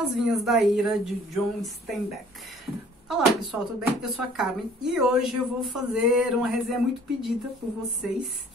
As Vinhas da Ira, de John Steinbeck. Olá pessoal, tudo bem? Eu sou a Carmen e hoje eu vou fazer uma resenha muito pedida por vocês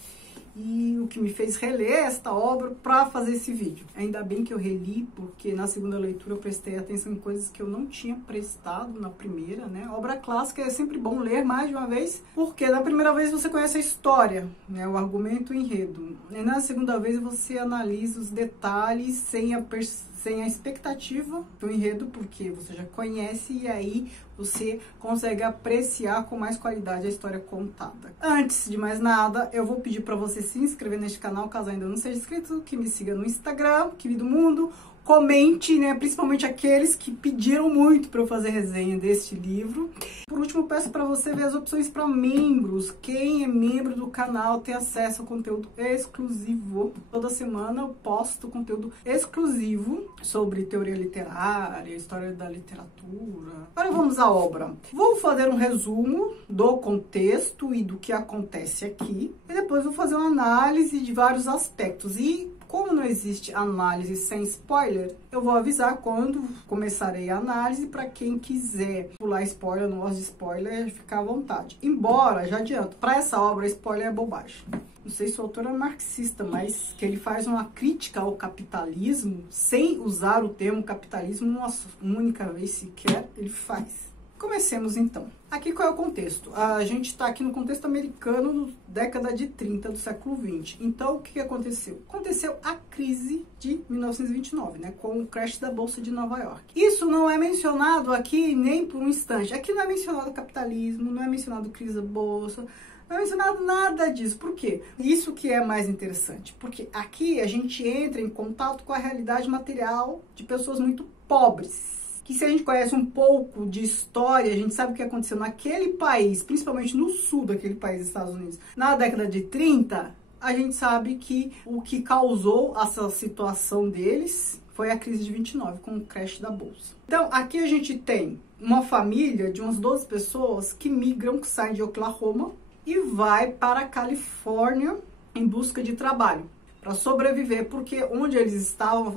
e o que me fez reler esta obra para fazer esse vídeo. Ainda bem que eu reli, porque na segunda leitura eu prestei atenção em coisas que eu não tinha prestado na primeira, né? Obra clássica é sempre bom ler mais de uma vez, porque na primeira vez você conhece a história, né? O argumento, o enredo. E na segunda vez você analisa os detalhes sem a expectativa do enredo, porque você já conhece e aí você consegue apreciar com mais qualidade a história contada. Antes de mais nada, eu vou pedir para você se inscrever neste canal, caso ainda não seja inscrito, que me siga no Instagram, Querido Mundo, comente, né, principalmente aqueles que pediram muito para eu fazer resenha deste livro. Por último, peço para você ver as opções para membros. Quem é membro do canal tem acesso a conteúdo exclusivo. Toda semana eu posto conteúdo exclusivo sobre teoria literária, história da literatura. Agora vamos à obra. Vou fazer um resumo do contexto e do que acontece aqui. E depois vou fazer uma análise de vários aspectos. E como não existe análise sem spoiler, eu vou avisar quando começarei a análise para quem quiser pular spoiler, não gosta de spoiler, ficar à vontade. Embora, já adianto, para essa obra spoiler é bobagem. Não sei se o autor é marxista, mas que ele faz uma crítica ao capitalismo sem usar o termo capitalismo uma única vez sequer, ele faz. Comecemos então. Aqui qual é o contexto? A gente está aqui no contexto americano, década de 30 do século 20. Então, o que aconteceu? Aconteceu a crise de 1929, né, com o crash da Bolsa de Nova York. Isso não é mencionado aqui nem por um instante. Aqui não é mencionado capitalismo, não é mencionado crise da Bolsa, não é mencionado nada disso. Por quê? Isso que é mais interessante. Porque aqui a gente entra em contato com a realidade material de pessoas muito pobres. Que se a gente conhece um pouco de história, a gente sabe o que aconteceu naquele país, principalmente no sul daquele país, Estados Unidos, na década de 30, a gente sabe que o que causou essa situação deles foi a crise de 29, com o crash da Bolsa. Então, aqui a gente tem uma família de umas 12 pessoas que migram, que saem de Oklahoma e vai para a Califórnia em busca de trabalho, para sobreviver, porque onde eles estavam,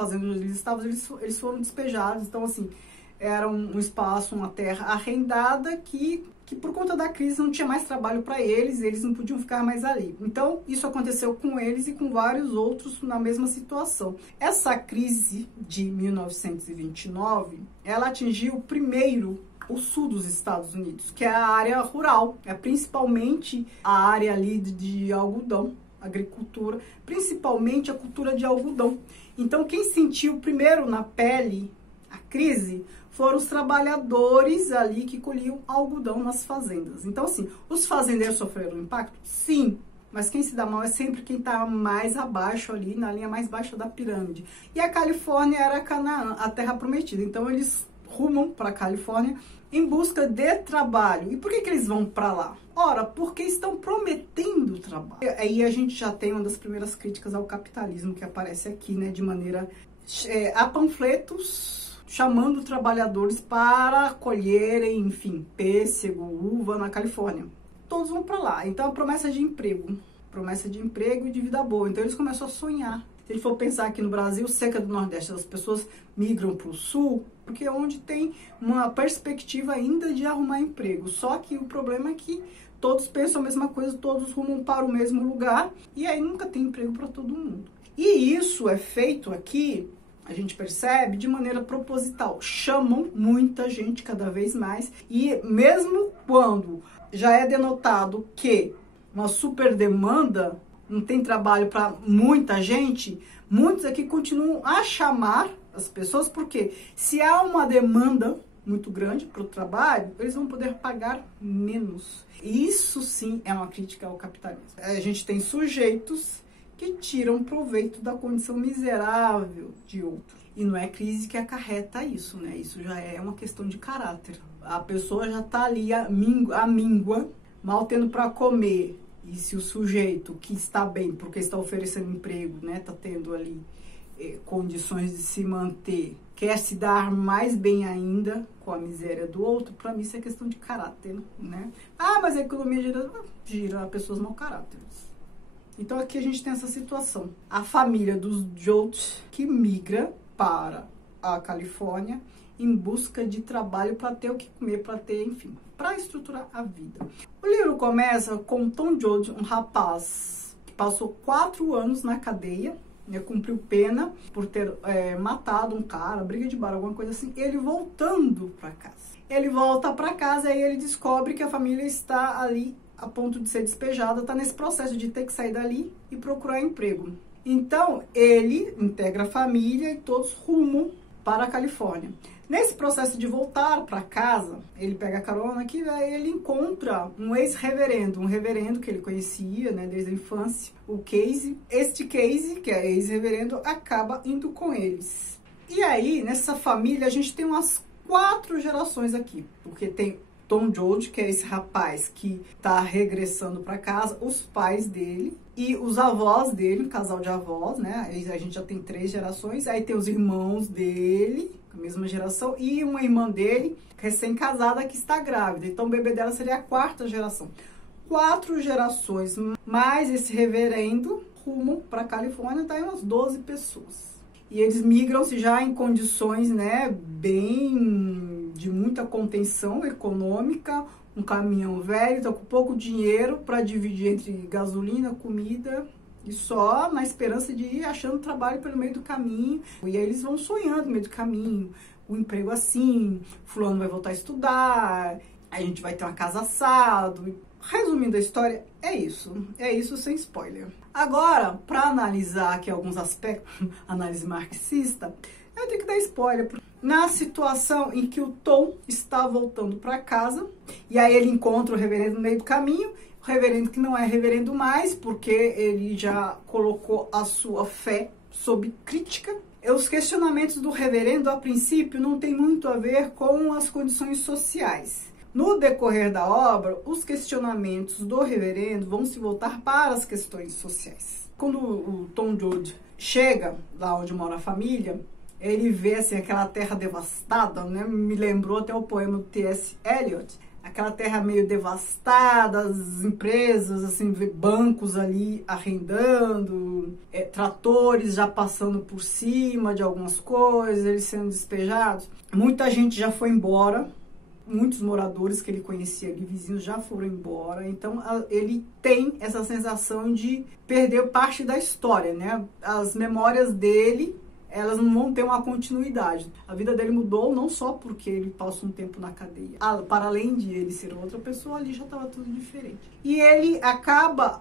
eles foram despejados. Então, assim, era um espaço, uma terra arrendada que por conta da crise não tinha mais trabalho para eles não podiam ficar mais ali. Então, isso aconteceu com eles e com vários outros na mesma situação. Essa crise de 1929, ela atingiu primeiro o sul dos Estados Unidos, que é a área rural, é principalmente a área ali de algodão, agricultura, principalmente a cultura de algodão. Então, quem sentiu primeiro na pele a crise foram os trabalhadores ali que colhiam algodão nas fazendas. Então, assim, os fazendeiros sofreram impacto? Sim, mas quem se dá mal é sempre quem está mais abaixo ali, na linha mais baixa da pirâmide. E a Califórnia era Canaã, a terra prometida. Então, eles rumam para a Califórnia em busca de trabalho. E por que eles vão para lá? Ora, porque estão prometendo trabalho. E aí a gente já tem uma das primeiras críticas ao capitalismo que aparece aqui, né, de maneira... há panfletos chamando trabalhadores para colherem, enfim, pêssego, uva na Califórnia. Todos vão para lá. Então, a promessa de emprego e de vida boa. Então, eles começam a sonhar. Se a gente for pensar aqui no Brasil, seca do Nordeste, as pessoas migram para o Sul, porque é onde tem uma perspectiva ainda de arrumar emprego. Só que o problema é que todos pensam a mesma coisa, todos rumam para o mesmo lugar, e aí nunca tem emprego para todo mundo. E isso é feito aqui, a gente percebe, de maneira proposital. Chamam muita gente cada vez mais, e mesmo quando já é denotado que uma super demanda, não tem trabalho para muita gente, muitos aqui continuam a chamar as pessoas, porque se há uma demanda muito grande para o trabalho, eles vão poder pagar menos. Isso sim é uma crítica ao capitalismo. A gente tem sujeitos que tiram proveito da condição miserável de outros. E não é crise que acarreta isso, né? Isso já é uma questão de caráter. A pessoa já está ali à míngua, mal tendo para comer. E se o sujeito que está bem, porque está oferecendo emprego, né, está tendo ali condições de se manter, quer se dar mais bem ainda com a miséria do outro, para mim isso é questão de caráter, né? Ah, mas a economia gira pessoas mau caráteres. Então aqui a gente tem essa situação. A família dos Jones que migra para à Califórnia em busca de trabalho para ter o que comer, para ter, enfim, para estruturar a vida. O livro começa com Tom Joad, um rapaz que passou 4 anos na cadeia, né, cumpriu pena por ter matado um cara, briga de bar, alguma coisa assim, ele voltando para casa. Ele volta para casa e ele descobre que a família está ali a ponto de ser despejada, está nesse processo de ter que sair dali e procurar emprego. Então, ele integra a família e todos rumam para a Califórnia. Nesse processo de voltar para casa, ele pega a carona aqui, aí ele encontra um ex-reverendo, um reverendo que ele conhecia, né, desde a infância, o Casey. Este Casey, que é ex-reverendo, acaba indo com eles. E aí, nessa família, a gente tem umas 4 gerações aqui, porque tem Tom Joad, que é esse rapaz que tá regressando para casa, os pais dele e os avós dele, um casal de avós, né? Aí a gente já tem 3 gerações. Aí tem os irmãos dele, a mesma geração, e uma irmã dele, recém-casada, que está grávida. Então o bebê dela seria a 4ª geração. 4 gerações, mais esse reverendo, rumo para Califórnia, tá aí umas 12 pessoas. E eles migram-se já em condições, né, bem de muita contenção econômica, um caminhão velho, tá com pouco dinheiro para dividir entre gasolina, comida, e só na esperança de ir achando trabalho pelo meio do caminho. E aí eles vão sonhando no meio do caminho, o emprego assim, fulano vai voltar a estudar, a gente vai ter uma casa assado. Resumindo a história, é isso sem spoiler. Agora, para analisar aqui alguns aspectos, análise marxista, eu tenho que dar spoiler. Na situação em que o Tom está voltando para casa, e aí ele encontra o reverendo no meio do caminho, o reverendo que não é reverendo mais, porque ele já colocou a sua fé sob crítica. Os questionamentos do reverendo, a princípio, não tem muito a ver com as condições sociais. No decorrer da obra, os questionamentos do reverendo vão se voltar para as questões sociais. Quando o Tom Joad chega lá onde mora a família, ele vê assim, aquela terra devastada, né? Me lembrou até o poema do T.S. Eliot. Aquela terra meio devastada, as empresas, assim, bancos ali arrendando, tratores já passando por cima de algumas coisas, eles sendo despejados. Muita gente já foi embora. Muitos moradores que ele conhecia ali, vizinhos, já foram embora. Então, ele tem essa sensação de perder parte da história, né? As memórias dele, elas não vão ter uma continuidade. A vida dele mudou não só porque ele passou um tempo na cadeia. Para além de ele ser outra pessoa, ali já estava tudo diferente. E ele acaba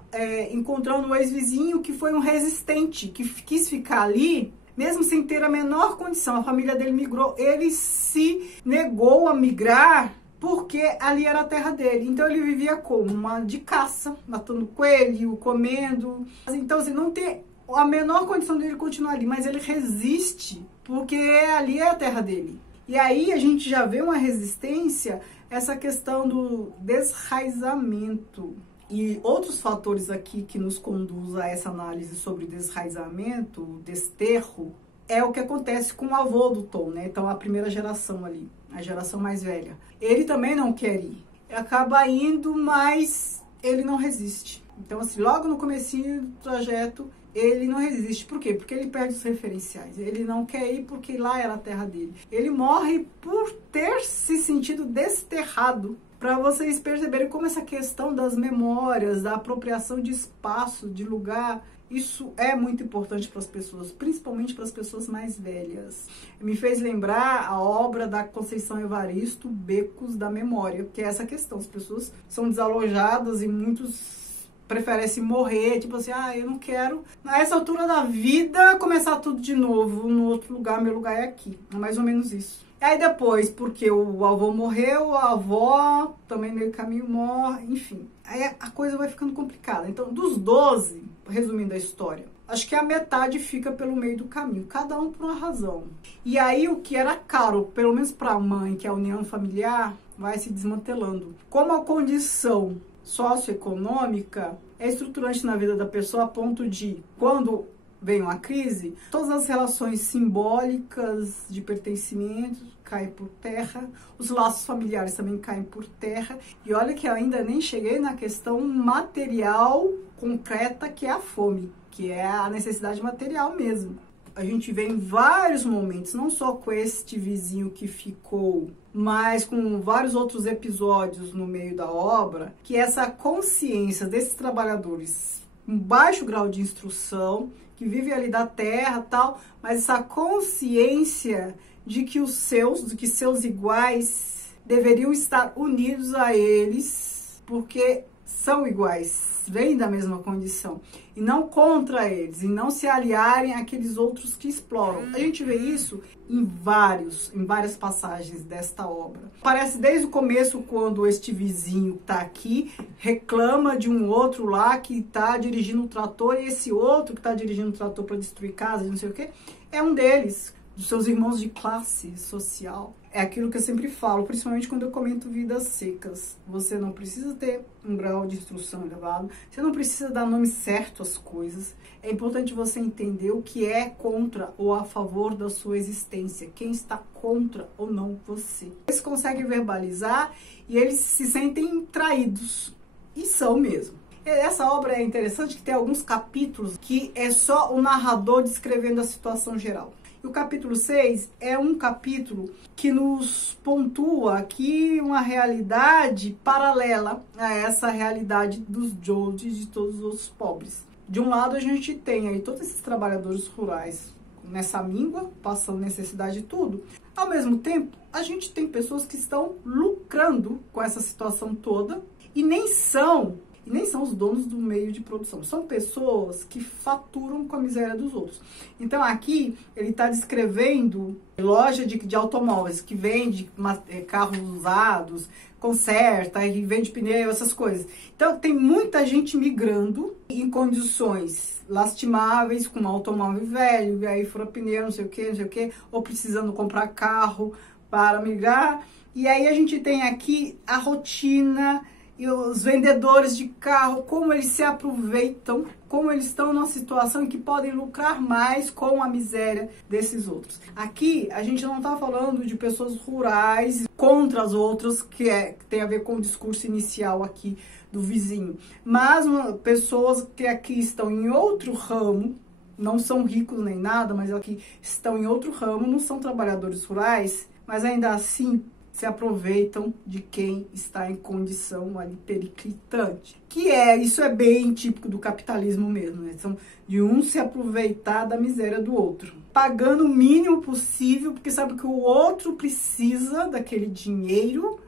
encontrando um ex-vizinho que foi um resistente, que quis ficar ali, mesmo sem ter a menor condição. A família dele migrou, ele se negou a migrar porque ali era a terra dele. Então ele vivia como uma de caça, matando coelho, comendo. Então assim, não tem a menor condição dele continuar ali, mas ele resiste porque ali é a terra dele. E aí a gente já vê uma resistência, essa questão do desraizamento. E outros fatores aqui que nos conduzem a essa análise sobre desraizamento, desterro, é o que acontece com o avô do Tom, né? Então, a primeira geração ali, a geração mais velha. Ele também não quer ir. Acaba indo, mas ele não resiste. Então, assim, logo no comecinho do trajeto, ele não resiste. Por quê? Porque ele perde os referenciais. Ele não quer ir porque lá era a terra dele. Ele morre por ter se sentido desterrado. Para vocês perceberem como essa questão das memórias, da apropriação de espaço, de lugar, isso é muito importante para as pessoas, principalmente para as pessoas mais velhas. Me fez lembrar a obra da Conceição Evaristo, Becos da Memória, que é essa questão. As pessoas são desalojadas e muitos preferem morrer, tipo assim, eu não quero, a essa altura da vida, começar tudo de novo, no outro lugar, meu lugar é aqui. É mais ou menos isso. Aí depois, porque o avô morreu, a avó também meio caminho morre, enfim. Aí a coisa vai ficando complicada. Então, dos 12, resumindo a história, acho que a metade fica pelo meio do caminho, cada um por uma razão. E aí o que era caro, pelo menos para a mãe, que é a união familiar, vai se desmantelando. Como a condição socioeconômica é estruturante na vida da pessoa a ponto de, quando vem uma crise, todas as relações simbólicas de pertencimento caem por terra, os laços familiares também caem por terra, e olha que eu ainda nem cheguei na questão material concreta, que é a fome, que é a necessidade material mesmo. a gente vê em vários momentos, não só com este vizinho que ficou, mas com vários outros episódios no meio da obra, que essa consciência desses trabalhadores com baixo grau de instrução, que vivem ali da terra tal, mas essa consciência de que seus iguais deveriam estar unidos a eles, porque são iguais, vêm da mesma condição, e não contra eles, e não se aliarem àqueles outros que exploram. A gente vê isso em várias passagens desta obra. Aparece desde o começo, quando este vizinho está aqui, reclama de um outro lá que está dirigindo o trator, e esse outro que está dirigindo o trator para destruir casa, não sei o que, é um deles, dos seus irmãos de classe social. É aquilo que eu sempre falo, principalmente quando eu comento vidas secas. Você não precisa ter um grau de instrução elevado, você não precisa dar nome certo às coisas. É importante você entender o que é contra ou a favor da sua existência, quem está contra ou não você. Eles conseguem verbalizar e eles se sentem traídos, e são mesmo. Essa obra é interessante que tem alguns capítulos que é só o narrador descrevendo a situação geral. O capítulo 6 é um capítulo que nos pontua aqui uma realidade paralela a essa realidade dos Jodes e de todos os outros pobres. De um lado, a gente tem aí todos esses trabalhadores rurais nessa míngua, passando necessidade e tudo. Ao mesmo tempo, a gente tem pessoas que estão lucrando com essa situação toda e nem são os donos do meio de produção. São pessoas que faturam com a miséria dos outros. Então, aqui, ele está descrevendo loja de automóveis, que vende carros usados, conserta e vende pneu, essas coisas. Então, tem muita gente migrando em condições lastimáveis, com um automóvel velho, e aí fura pneu, não sei o que, ou precisando comprar carro para migrar. E aí, a gente tem aqui a rotina e os vendedores de carro, como eles se aproveitam, como eles estão numa situação em que podem lucrar mais com a miséria desses outros. Aqui, a gente não está falando de pessoas rurais contra as outras, que tem a ver com o discurso inicial aqui do vizinho, mas pessoas que aqui estão em outro ramo, não são ricos nem nada, mas aqui estão em outro ramo, não são trabalhadores rurais, mas ainda assim se aproveitam de quem está em condição ali periclitante. Isso é bem típico do capitalismo mesmo, né? São de um se aproveitar da miséria do outro, pagando o mínimo possível, porque sabe que o outro precisa daquele dinheiro,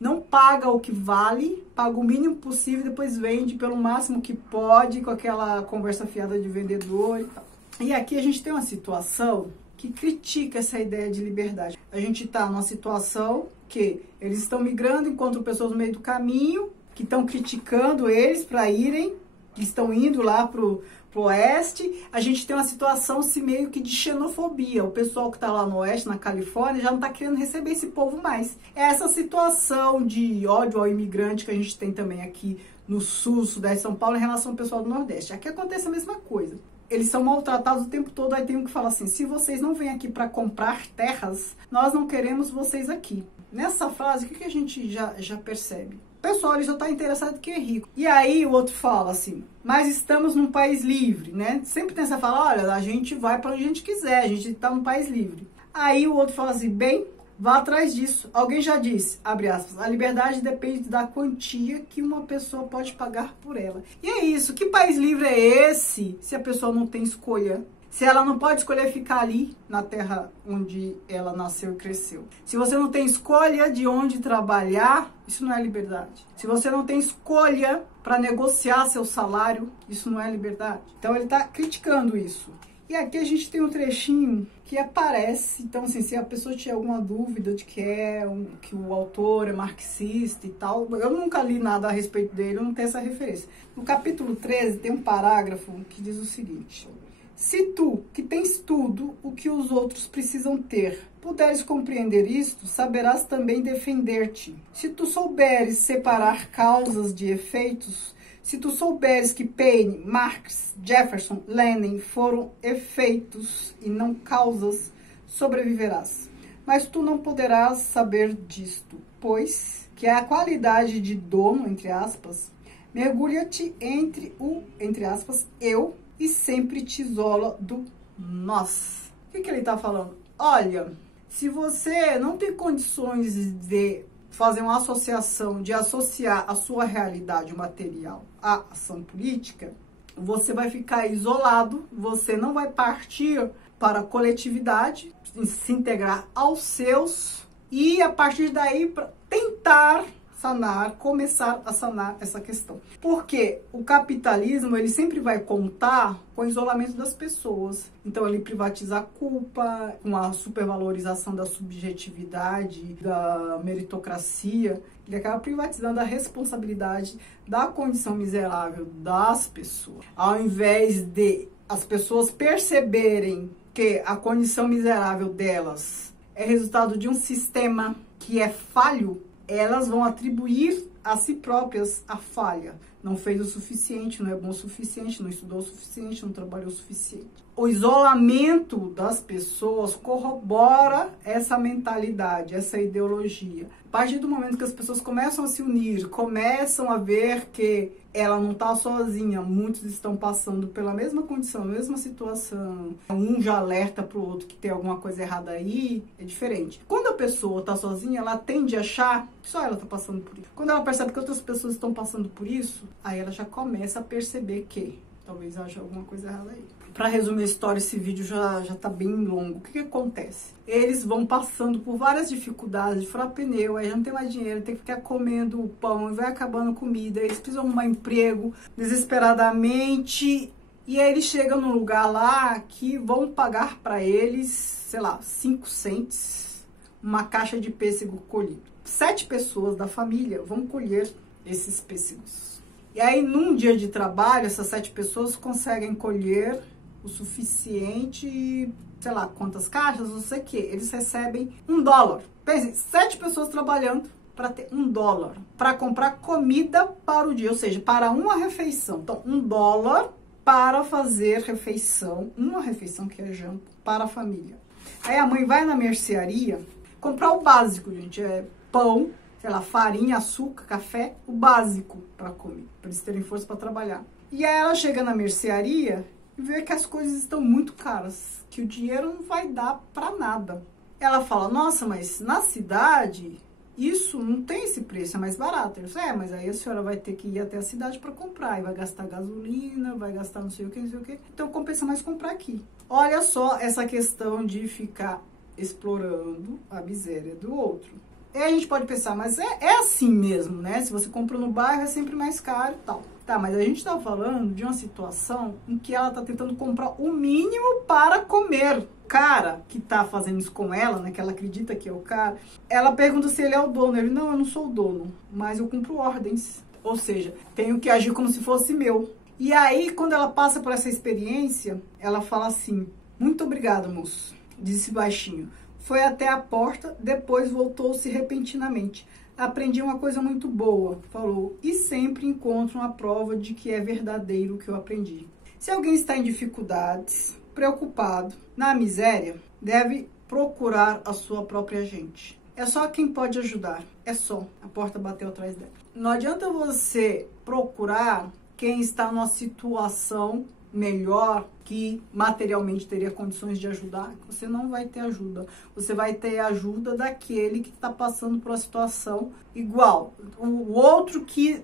não paga o que vale, paga o mínimo possível e depois vende pelo máximo que pode, com aquela conversa fiada de vendedor e tal. E aqui a gente tem uma situação que critica essa ideia de liberdade. A gente está numa situação que eles estão migrando, encontram pessoas no meio do caminho, que estão criticando eles para irem, que estão indo lá pro oeste. A gente tem uma situação assim, meio que de xenofobia. O pessoal que está lá no oeste, na Califórnia, já não está querendo receber esse povo mais. É essa situação de ódio ao imigrante que a gente tem também aqui no sul, sudeste de São Paulo, em relação ao pessoal do nordeste. Aqui acontece a mesma coisa. Eles são maltratados o tempo todo, aí tem um que fala assim, se vocês não vêm aqui para comprar terras, nós não queremos vocês aqui. Nessa frase, o que a gente já percebe? O pessoal ele já está interessado que é rico. E aí o outro fala assim, mas estamos num país livre, né? Sempre tem essa fala, olha, a gente vai para onde a gente quiser, a gente está num país livre. Aí o outro fala assim, bem, vá atrás disso. Alguém já disse, abre aspas, a liberdade depende da quantia que uma pessoa pode pagar por ela. E é isso, que país livre é esse se a pessoa não tem escolha? Se ela não pode escolher ficar ali, na terra onde ela nasceu e cresceu. Se você não tem escolha de onde trabalhar, isso não é liberdade. Se você não tem escolha para negociar seu salário, isso não é liberdade. Então ele está criticando isso. E aqui a gente tem um trechinho que aparece, então assim, se a pessoa tiver alguma dúvida de que o autor é marxista e tal, eu nunca li nada a respeito dele, eu não tenho essa referência. No capítulo 13 tem um parágrafo que diz o seguinte: se tu, que tens tudo o que os outros precisam ter, puderes compreender isto, saberás também defender-te. Se tu souberes separar causas de efeitos, se tu souberes que Paine, Marx, Jefferson, Lenin foram efeitos e não causas, sobreviverás. Mas tu não poderás saber disto, pois que a qualidade de dono, entre aspas, mergulha-te entre o, entre aspas, eu, e sempre te isola do Nossa, o que ele tá falando? Olha, se você não tem condições de fazer uma associação, de associar a sua realidade material à ação política, você vai ficar isolado, você não vai partir para a coletividade, se integrar aos seus e a partir daí para tentar sanar, começar a sanar essa questão. Porque o capitalismo, ele sempre vai contar com o isolamento das pessoas. Então, ele privatiza a culpa, com a supervalorização da subjetividade, da meritocracia. Ele acaba privatizando a responsabilidade da condição miserável das pessoas. Ao invés de as pessoas perceberem que a condição miserável delas é resultado de um sistema que é falho, elas vão atribuir a si próprias a falha. Não fez o suficiente, não é bom o suficiente, não estudou o suficiente, não trabalhou o suficiente. O isolamento das pessoas corrobora essa mentalidade, essa ideologia. A partir do momento que as pessoas começam a se unir, começam a ver que ela não está sozinha, muitos estão passando pela mesma condição, mesma situação, um já alerta para o outro que tem alguma coisa errada aí, é diferente. Quando a pessoa está sozinha, ela tende a achar que só ela está passando por isso. Quando ela percebe que outras pessoas estão passando por isso, aí ela já começa a perceber que talvez haja alguma coisa errada aí. Para resumir a história, esse vídeo já tá bem longo. O que acontece? Eles vão passando por várias dificuldades, de furar pneu, aí já não tem mais dinheiro, tem que ficar comendo pão, e vai acabando comida, eles precisam arrumar emprego desesperadamente, e aí eles chegam num lugar lá que vão pagar para eles, sei lá, 5 cents, uma caixa de pêssego colhido. 7 pessoas da família vão colher esses pêssegos. E aí, num dia de trabalho, essas 7 pessoas conseguem colher o suficiente, sei lá, quantas caixas, não sei o que. Eles recebem $1. Pense, 7 pessoas trabalhando para ter $1, para comprar comida para o dia, ou seja, para uma refeição. Então, $1 para fazer refeição, uma refeição que é janta, para a família. Aí a mãe vai na mercearia comprar o básico, gente, é pão, sei lá, farinha, açúcar, café, o básico para comer, para eles terem força para trabalhar. E aí ela chega na mercearia e vê que as coisas estão muito caras, que o dinheiro não vai dar para nada. Ela fala, nossa, mas na cidade isso não tem esse preço, é mais barato. Ele fala, mas aí a senhora vai ter que ir até a cidade para comprar, e vai gastar gasolina, vai gastar não sei o que, não sei o que. Então compensa mais comprar aqui. Olha só essa questão de ficar explorando a miséria do outro. E a gente pode pensar, mas é assim mesmo, né? Se você compra no bairro é sempre mais caro e tal. Tá, mas a gente tá falando de uma situação em que ela tá tentando comprar o mínimo para comer. O cara que tá fazendo isso com ela, né? Que ela acredita que é o cara, ela pergunta se ele é o dono. Ele, não, eu não sou o dono, mas eu cumpro ordens. Ou seja, tenho que agir como se fosse meu. E aí, quando ela passa por essa experiência, ela fala assim, muito obrigada, moço, disse baixinho. Foi até a porta, depois voltou-se repentinamente. Aprendi uma coisa muito boa, falou, e sempre encontro uma prova de que é verdadeiro o que eu aprendi. Se alguém está em dificuldades, preocupado, na miséria, deve procurar a sua própria gente. É só quem pode ajudar, é só. A porta bateu atrás dela. Não adianta você procurar quem está numa situação melhor, que materialmente teria condições de ajudar, você não vai ter ajuda. Você vai ter ajuda daquele que está passando por uma situação igual. O outro que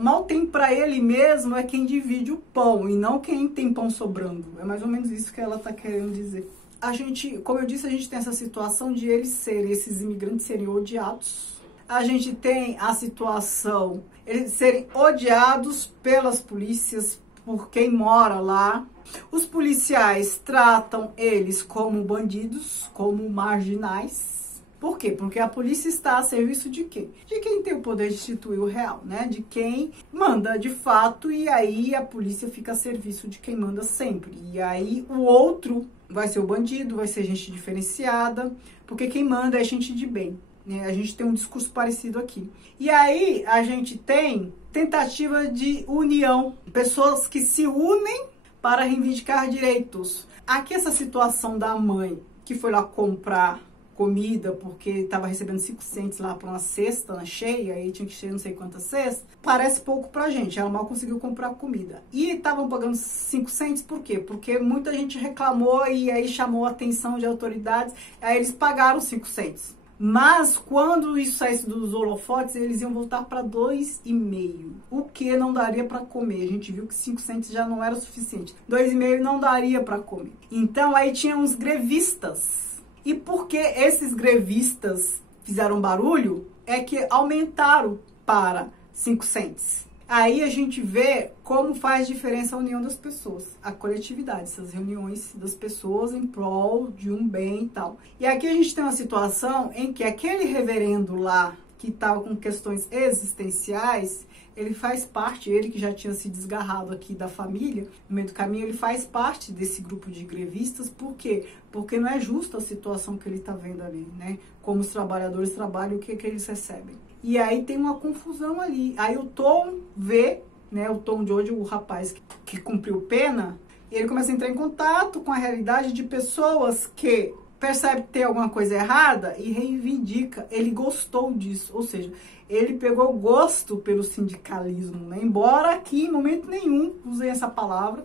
mal tem para ele mesmo é quem divide o pão e não quem tem pão sobrando. É mais ou menos isso que ela está querendo dizer. A gente, como eu disse, a gente tem essa situação de esses imigrantes serem odiados. A gente tem a situação, eles serem odiados pelas polícias, por quem mora lá. Os policiais tratam eles como bandidos, como marginais. Por quê? Porque a polícia está a serviço de quem? De quem tem o poder de instituir o real, né? De quem manda de fato, e aí a polícia fica a serviço de quem manda sempre. E aí o outro vai ser o bandido, vai ser gente diferenciada, porque quem manda é gente de bem. A gente tem um discurso parecido aqui. E aí a gente tem tentativa de união, pessoas que se unem para reivindicar direitos. Aqui essa situação da mãe que foi lá comprar comida, porque estava recebendo 5 cents lá para uma cesta cheia, aí tinha que encher não sei quantas cestas, parece pouco pra gente, ela mal conseguiu comprar comida. E estavam pagando 5 cents por quê? Porque muita gente reclamou e aí chamou a atenção de autoridades, aí eles pagaram 5 cents. Mas quando isso saísse dos holofotes, eles iam voltar para 2,5, o que não daria para comer. A gente viu que 5 cents já não era o suficiente. 2,5 não daria para comer. Então aí tinha uns grevistas. E porque esses grevistas fizeram barulho, é que aumentaram para 5 cents. Aí a gente vê como faz diferença a união das pessoas, a coletividade, essas reuniões das pessoas em prol de um bem e tal. E aqui a gente tem uma situação em que aquele reverendo lá, que estava com questões existenciais, ele faz parte, ele que já tinha se desgarrado aqui da família, no meio do caminho, ele faz parte desse grupo de grevistas. Por quê? Porque não é justa a situação que ele está vendo ali, né? Como os trabalhadores trabalham, o que eles recebem. E aí tem uma confusão ali. Aí o Tom vê, né, o Tom de hoje, o rapaz que cumpriu pena, e ele começa a entrar em contato com a realidade de pessoas que percebe que tem alguma coisa errada e reivindica. Ele gostou disso, ou seja, ele pegou gosto pelo sindicalismo, né? Embora aqui em momento nenhum usem essa palavra,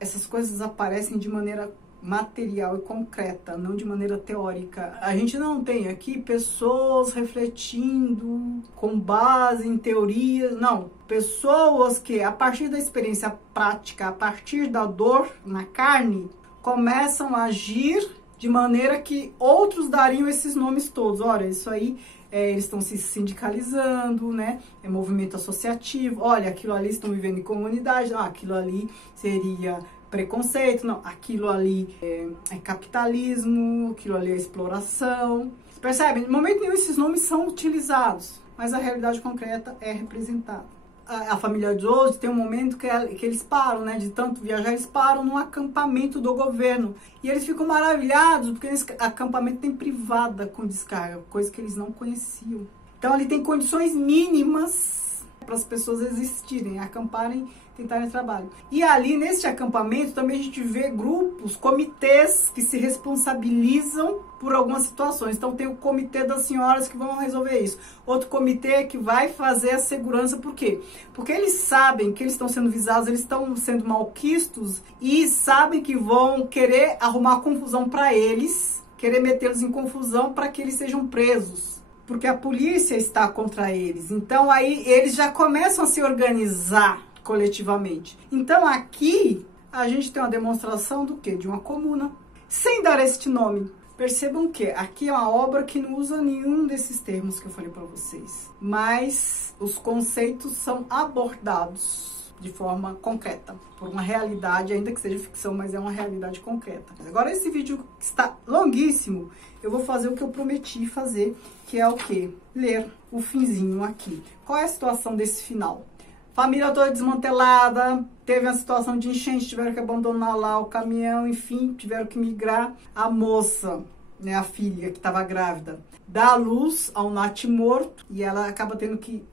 essas coisas aparecem de maneira material e concreta, não de maneira teórica. A gente não tem aqui pessoas refletindo com base em teorias, não. Pessoas que, a partir da experiência prática, a partir da dor na carne, começam a agir de maneira que outros dariam esses nomes todos. Olha, isso aí, eles estão se sindicalizando, né? É movimento associativo. Olha, aquilo ali estão vivendo em comunidade. Ah, aquilo ali seria preconceito. Não, aquilo ali é capitalismo. Aquilo ali é exploração. Você percebe? No momento nenhum esses nomes são utilizados, mas a realidade concreta é representada. A família Jones tem um momento que eles param, né? De tanto viajar, eles param num acampamento do governo. E eles ficam maravilhados, porque esse acampamento tem privada com descarga, coisa que eles não conheciam. Então, ele tem condições mínimas para as pessoas existirem, acamparem, tentarem trabalho. E ali, nesse acampamento, também a gente vê grupos, comitês que se responsabilizam por algumas situações. Então, tem o comitê das senhoras que vão resolver isso. Outro comitê que vai fazer a segurança. Por quê? Porque eles sabem que eles estão sendo visados, eles estão sendo malquistos e sabem que vão querer arrumar confusão para eles, querer metê-los em confusão para que eles sejam presos. Porque a polícia está contra eles. Então, aí, eles já começam a se organizar coletivamente. Então, aqui, a gente tem uma demonstração do quê? De uma comuna. Sem dar este nome. Percebam que aqui é uma obra que não usa nenhum desses termos que eu falei para vocês. Mas os conceitos são abordados de forma concreta, por uma realidade, ainda que seja ficção, mas é uma realidade concreta. Agora, esse vídeo está longuíssimo, eu vou fazer o que eu prometi fazer, que é o quê? Ler o finzinho aqui. Qual é a situação desse final? Família toda desmantelada, teve uma situação de enchente, tiveram que abandonar lá o caminhão, enfim, tiveram que migrar. A moça, né, a filha que estava grávida, dá à luz ao natimorto e ela acaba tendo que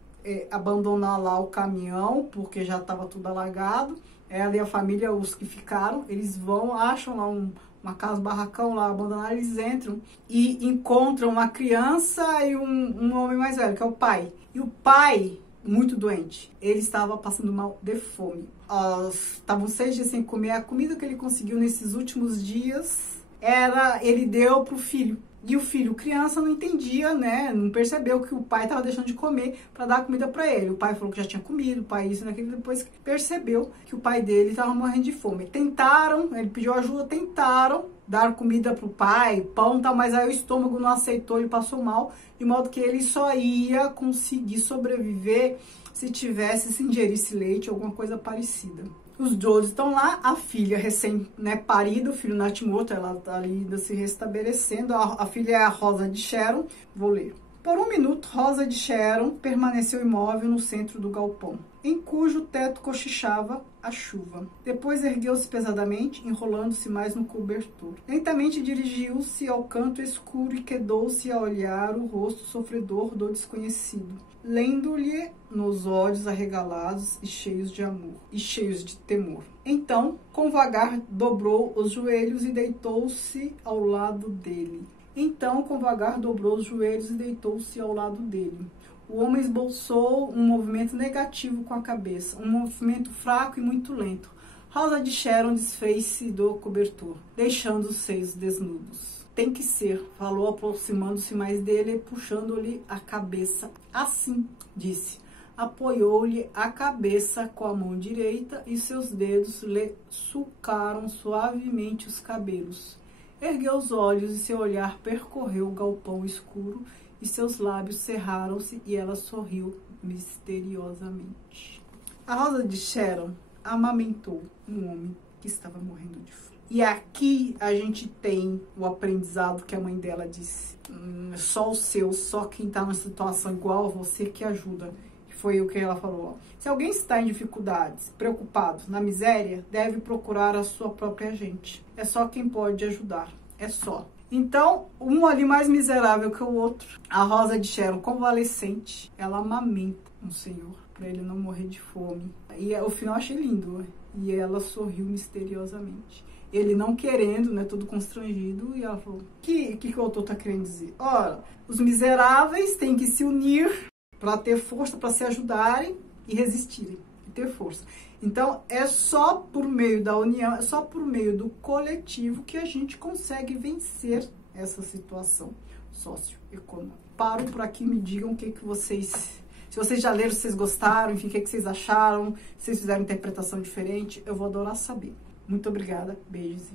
abandonar lá o caminhão, porque já estava tudo alagado. Ela e a família, os que ficaram, eles vão, acham lá uma casa, um barracão lá, abandonaram, eles entram e encontram uma criança e um homem mais velho, que é o pai. E o pai, muito doente, ele estava passando mal de fome. Estavam 6 dias sem comer. A comida que ele conseguiu nesses últimos dias, ele deu pro filho. E o filho, criança, não entendia, né? Não percebeu que o pai estava deixando de comer para dar comida para ele. O pai falou que já tinha comido, o pai isso, naquilo. Depois percebeu que o pai dele estava morrendo de fome. Tentaram, ele pediu ajuda, tentaram dar comida pro pai, pão e tal, mas aí o estômago não aceitou, ele passou mal, de modo que ele só ia conseguir sobreviver se se ingerisse leite ou alguma coisa parecida. Os Jones estão lá, a filha recém-parida, o filho natimorto, ela está ali ainda se restabelecendo. A filha é a Rosa de Sharon. Vou ler. Por um minuto, Rosa de Sharon permaneceu imóvel no centro do galpão, em cujo teto cochichava a chuva. Depois ergueu-se pesadamente, enrolando-se mais no cobertor. Lentamente dirigiu-se ao canto escuro e quedou-se a olhar o rosto sofredor do desconhecido, lendo-lhe nos olhos arregalados e cheios de amor, e cheios de temor. Então, com vagar, dobrou os joelhos e deitou-se ao lado dele. Então, com vagar, dobrou os joelhos e deitou-se ao lado dele. O homem esboçou um movimento negativo com a cabeça, um movimento fraco e muito lento. Rosa de Sharon desfez-se do cobertor, deixando os seios desnudos. Tem que ser, falou, aproximando-se mais dele e puxando-lhe a cabeça. Assim, disse. Apoiou-lhe a cabeça com a mão direita e seus dedos lhe sulcaram suavemente os cabelos. Ergueu os olhos e seu olhar percorreu o galpão escuro e seus lábios cerraram-se e ela sorriu misteriosamente. A Rosa de Sharon amamentou um homem que estava morrendo de fome. E aqui a gente tem o aprendizado que a mãe dela disse. Só o seu, só quem está numa situação igual a você que ajuda. Foi o que ela falou. Se alguém está em dificuldades, preocupado, na miséria, deve procurar a sua própria gente. É só quem pode ajudar. É só. Então, um ali mais miserável que o outro. A Rosa de Sharon, convalescente, ela amamenta um senhor para ele não morrer de fome. E o final eu achei lindo. E ela sorriu misteriosamente. Ele não querendo, né, todo constrangido. E ela falou, o que o autor está querendo dizer? Ora, os miseráveis têm que se unir para ter força, para se ajudarem e resistirem, e ter força. Então, é só por meio da união, é só por meio do coletivo que a gente consegue vencer essa situação socioeconômica. Paro por aqui, me digam o que vocês... Se vocês já leram, se vocês gostaram, enfim, o que vocês acharam, se vocês fizeram interpretação diferente, eu vou adorar saber. Muito obrigada, beijos.